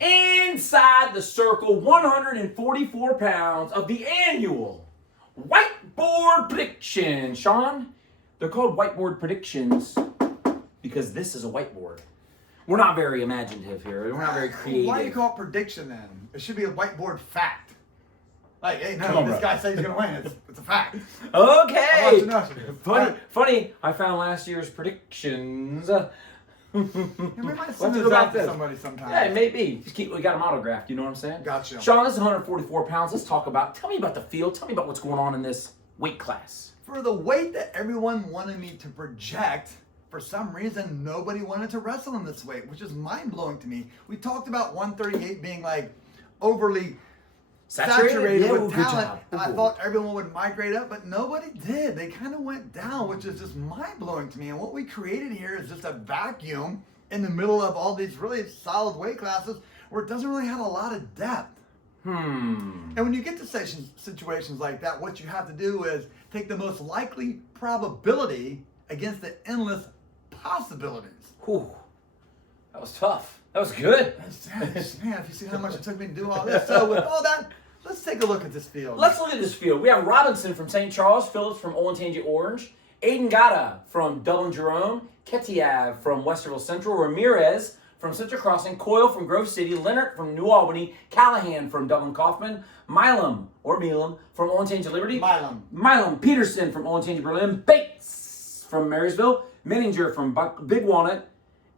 Inside the circle, 144 pounds of the annual whiteboard prediction. Sean, they're called whiteboard predictions because this is a whiteboard. We're not very imaginative here. We're not very creative. Why do you call it prediction then? It should be a whiteboard fact. Like, hey, no, Come on, this bro. guy says he's going to win. It's a fact. Okay. Funny. Funny. I found last year's predictions. We might What send is those about out to this? somebody sometime. Yeah, it may be. We got them autographed. You know what I'm saying? Gotcha. Sean, this is 144 pounds. Let's talk about. Tell me about the field. Tell me about what's going on in this weight class. For the weight that everyone wanted me to project, for some reason, nobody wanted to wrestle in this weight, which is mind-blowing to me. We talked about 138 being like overly saturated Yeah, with good talent, job. and I Ooh. thought everyone would migrate up, but nobody did. They kind of went down, which is just mind-blowing to me. And what we created here is just a vacuum in the middle of all these really solid weight classes where it doesn't really have a lot of depth. And when you get to situations like that, what you have to do is take the most likely probability against the endless possibilities. Whew. That was tough. That was good. Man, if you see how much it took me to do all this. So with all that, let's take a look at this field. Let's look at this field. We have Robinson from St. Charles, Phillips from Olentangy Orange, Aiden Gata from Dublin Jerome, Ketiav from Westerville Central, Ramirez from Central Crossing, Coyle from Grove City, Leonard from New Albany, Callahan from Dublin Kaufman, Milam from Olentangy Liberty, Milam Peterson from Olentangy Berlin, Bates from Marysville, Menninger from Big Walnut,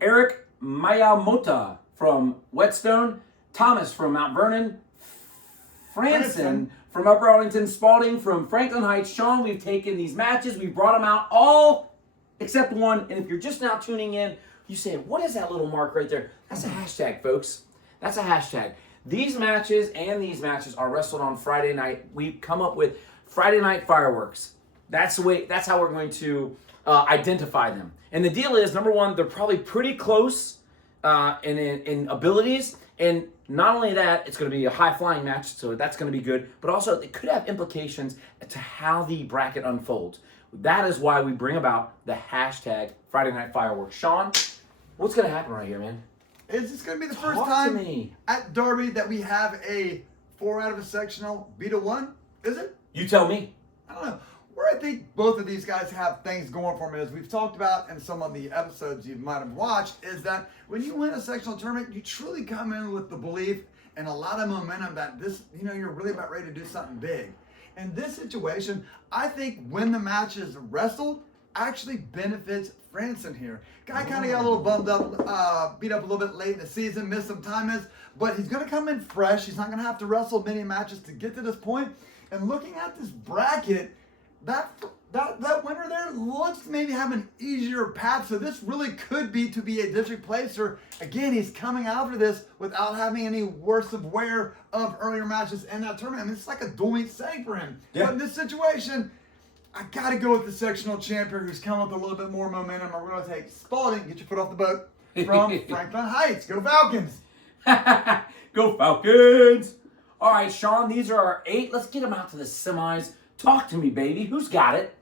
Eric Mayamota from Whetstone, Thomas from Mount Vernon, Franson from Upper Arlington, Spalding from Franklin Heights. Sean, we've taken these matches, we've brought them out all except one. And if you're just now tuning in, you say, what is that little mark right there? That's a hashtag, folks. That's a hashtag. These matches and these matches are wrestled on Friday night. We've come up with Friday night fireworks. That's the way. That's how we're going to identify them. And the deal is, number one, they're probably pretty close in abilities. And not only that, it's going to be a high-flying match, so that's going to be good. But also, it could have implications to how the bracket unfolds. That is why we bring about the hashtag Friday Night Fireworks. Sean, what's going to happen right here, man? Is this going to be the first Talk to time me. at Derby that we have a 4 out of a sectional beat a 1? Is it? You tell me. I don't know. Where I think both of these guys have things going for them, as we've talked about in some of the episodes you might have watched, is that when you win a sectional tournament, you truly come in with the belief and a lot of momentum that this, you're really about ready to do something big. In this situation, I think when the match is wrestled, actually benefits Franson here. Guy kind of got a little bummed up, beat up a little bit late in the season, missed some time, but he's going to come in fresh. He's not going to have to wrestle many matches to get to this point. And looking at this bracket, that winner there looks to maybe have an easier path. So this really could be to be a district placer. Again, he's coming out of this without having any worse of wear of earlier matches in that tournament. I mean, it's like a dual meet setting for him. Yeah. But in this situation, I got to go with the sectional champion who's come with a little bit more momentum. We're going to take Spalding, get your foot off the boat, from Franklin Heights. Go Falcons. Go Falcons. All right, Sean, these are our 8. Let's get them out to the semis. Talk to me, baby. Who's got it?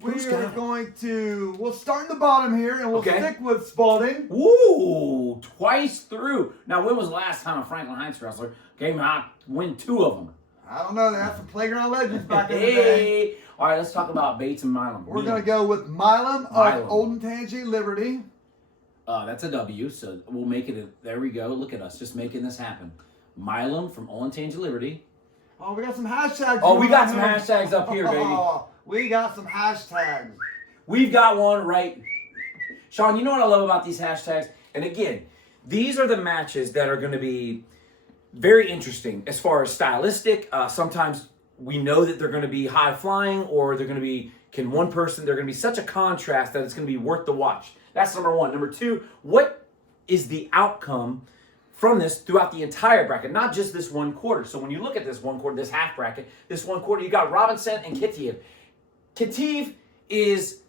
We'll start in the bottom here, and we'll stick with Spalding. Woo! Twice through. Now, when was the last time a Franklin Heights wrestler came out to win 2 of them? I don't know. They have some playground legends back in the day. All right, let's talk about Bates and Milam. We're going to go with Milam of Olentangy Liberty. That's a W, so we'll make it there we go. Look at us, just making this happen. Milam from Olentangy Liberty. Oh, we got some hashtags. Oh, we got some hashtags up here, baby. Oh, we got some hashtags. We've got one right. Sean, you know what I love about these hashtags? And again, these are the matches that are going to be very interesting as far as stylistic. Sometimes we know that they're going to be high flying, or they're going to be, they're going to be such a contrast that it's going to be worth the watch. That's number one. Number two, what is the outcome from this throughout the entire bracket, not just this one quarter? So when you look at this one quarter, this half bracket, this one quarter, you got Robinson and Ketiav. Ketiav is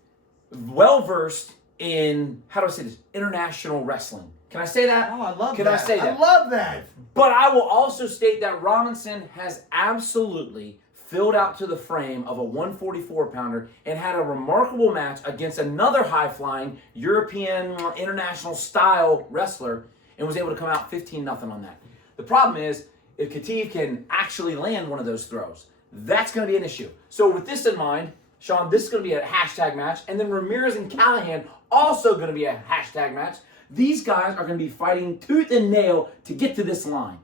well-versed in, how do I say this, international wrestling. Can I say that? Oh, I love that. Can I say that? I love that. But I will also state that Robinson has absolutely filled out to the frame of a 144-pounder and had a remarkable match against another high-flying European international-style wrestler. and was able to come out 15-0 on that. The problem is, if Khatib can actually land one of those throws, that's going to be an issue. So with this in mind, Sean, this is going to be a hashtag match, and then Ramirez and Callahan also going to be a hashtag match. These guys are going to be fighting tooth and nail to get to this line.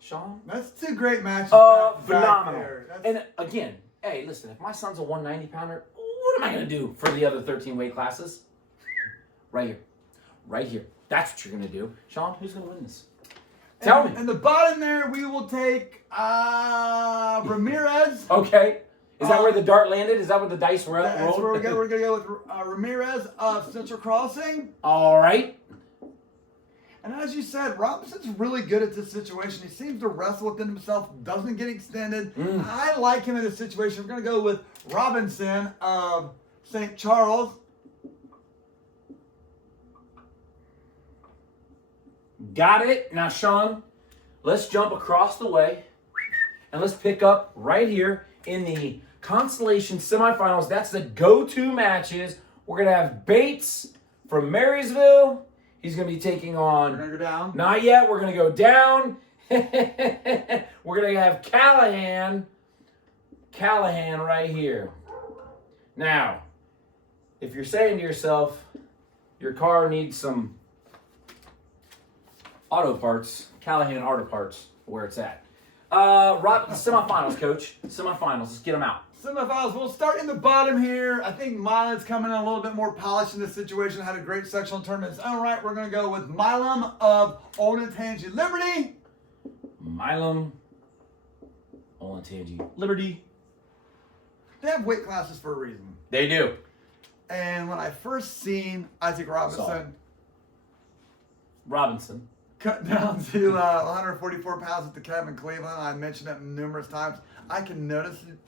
Sean? That's two great matches. Phenomenal. And again, hey, listen, if my son's a 190-pounder, what am I going to do for the other 13 weight classes? Right here. Right here. That's what you're going to do. Sean, who's going to win this? Tell me. In the bottom there, we will take Ramirez. Okay. Is that where the dart landed? Is that where the dice rolled? That's where we're going to go with Ramirez of Central Crossing. All right. And as you said, Robinson's really good at this situation. He seems to wrestle within himself, doesn't get extended. I like him in this situation. We're going to go with Robinson of St. Charles. Got it. Now, Sean, let's jump across the way and let's pick up right here in the Constellation semifinals. That's the go-to matches. We're going to have Bates from Marysville. He's going to be taking on... We're going to go down. Not yet. We're going to go down. We're going to have Callahan. Callahan right here. Now, if you're saying to yourself, your car needs some auto parts, Callahan Auto Parts, where it's at. Semifinals, Coach. Semifinals. Let's get them out. Semifinals. We'll start in the bottom here. I think Milan's coming in a little bit more polished in this situation. Had a great sectional tournament. All right, we're going to go with Milam of Olentangy Liberty. Milam, Olentangy Liberty. They have weight classes for a reason. They do. And when I first seen Isaac Robinson cut down to 144 pounds at the Kevin Cleveland, I mentioned it numerous times, I can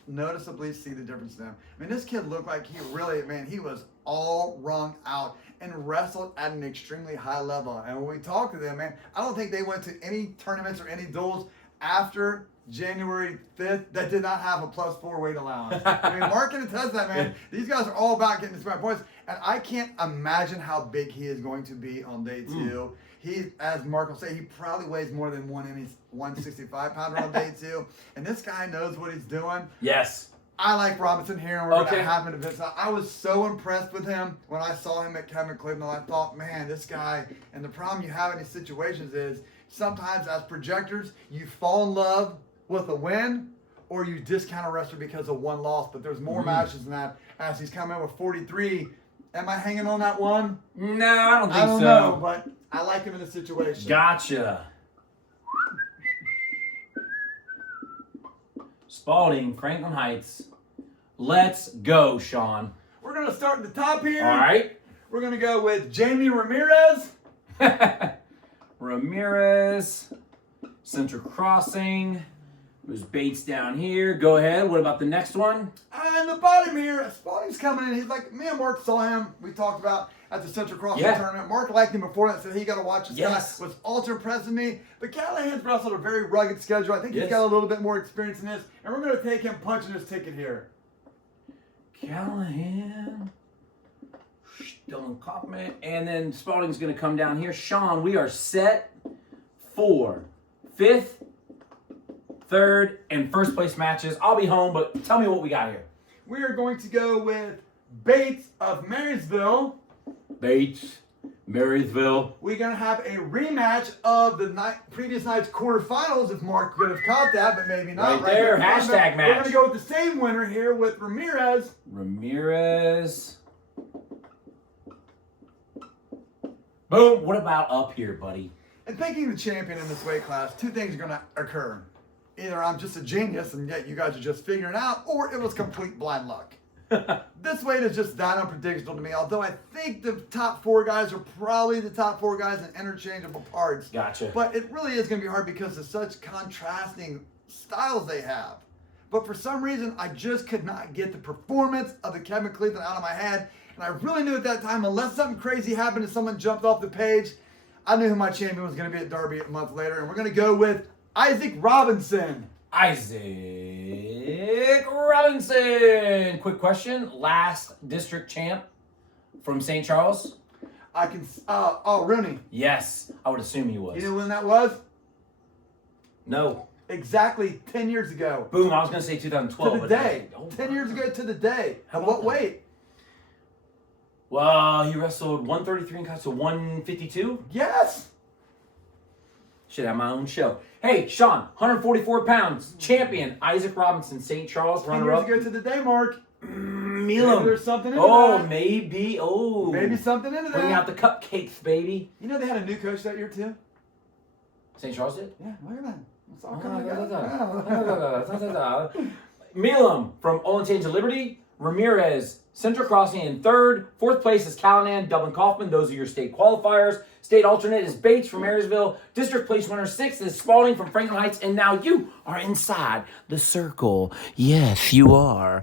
noticeably see the difference in him. I mean, this kid looked like he really, man, he was all wrung out and wrestled at an extremely high level. And when we talked to them, man, I don't think they went to any tournaments or any duels after January 5th that did not have a +4 weight allowance. I mean, Mark can attest that, man. These guys are all about getting to 5 points. And I can't imagine how big he is going to be on day two. He, as Mark will say, he probably weighs more than 165 pounder on day two. And this guy knows what he's doing. Yes. I like Robinson here, and we're going to have him at events. I was so impressed with him when I saw him at Kevin Cleveland. I thought, man, this guy, and the problem you have in these situations is sometimes as projectors, you fall in love with a win or you discount a wrestler because of one loss. But there's more matches than that. As he's coming in with 43, am I hanging on that one? No, I don't think so. I don't know, but I like him in this situation. Gotcha. Spalding, Franklin Heights. Let's go, Sean. We're going to start at the top here. All right. We're going to go with Jamie Ramirez. Ramirez, Central Crossing. There's Bates down here. Go ahead. What about the next one? And the bottom here, Spalding's coming in. He's like, me and Mark saw him. We talked about at the Central Crossing tournament. Mark liked him before that, said he got to watch this guy. Was ultra impressed with me. But Callahan's wrestled a very rugged schedule. I think he's got a little bit more experience in this. And we're going to take him punching his ticket here. Callahan, Dylan Kaufman, and then Spalding's going to come down here. Sean, we are set for 5th, 3rd, and 1st place matches. I'll be home, but tell me what we got here. We are going to go with Bates of Marysville. Bates, Marysville. We're going to have a rematch of the previous night's quarterfinals, if Mark could have caught that, but maybe not. Right there, hashtag match. We're going to go with the same winner here with Ramirez. Ramirez. Boom. What about up here, buddy? And thinking the champion in this weight class, two things are going to occur. Either I'm just a genius and yet you guys are just figuring it out, or it was complete blind luck. This weight is just that unpredictable to me, although I think the top 4 guys are probably the top 4 guys in interchangeable parts. Gotcha. But it really is going to be hard because of such contrasting styles they have. But for some reason, I just could not get the performance of the Kevin Cleveland out of my head. And I really knew at that time, unless something crazy happened and someone jumped off the page, I knew who my champion was going to be at Derby a month later. And we're going to go with Isaac Robinson. Isaac Robinson. Quick question. Last district champ from St. Charles? Rooney. Yes, I would assume he was. You know when that was? No. Exactly 10 years ago. Boom, I was going to say 2012. To the but day. oh, 10 years ago to the day. How At what about that? weight? Well, he wrestled 133 and got to 152. Yes. Should have my own show. Hey, Sean, 144 pounds, champion Isaac Robinson, St. Charles, 10 runner-up. years ago to the day, Mark. Maybe Milam. there's something in Oh, that. maybe. Oh. Maybe something into Bring that. out the cupcakes, baby. You know they had a new coach that year too? St. Charles did? Yeah, look at that. It's all Oh, coming da, da, together. da. Milam from Olentangy Liberty. Ramirez, Central Crossing in third. Fourth place is Callanan, Dublin Kaufman. Those are your state qualifiers. State alternate is Bates from Marysville. District place winner 6 is Spalding from Franklin Heights. And now you are inside the circle. Yes, you are.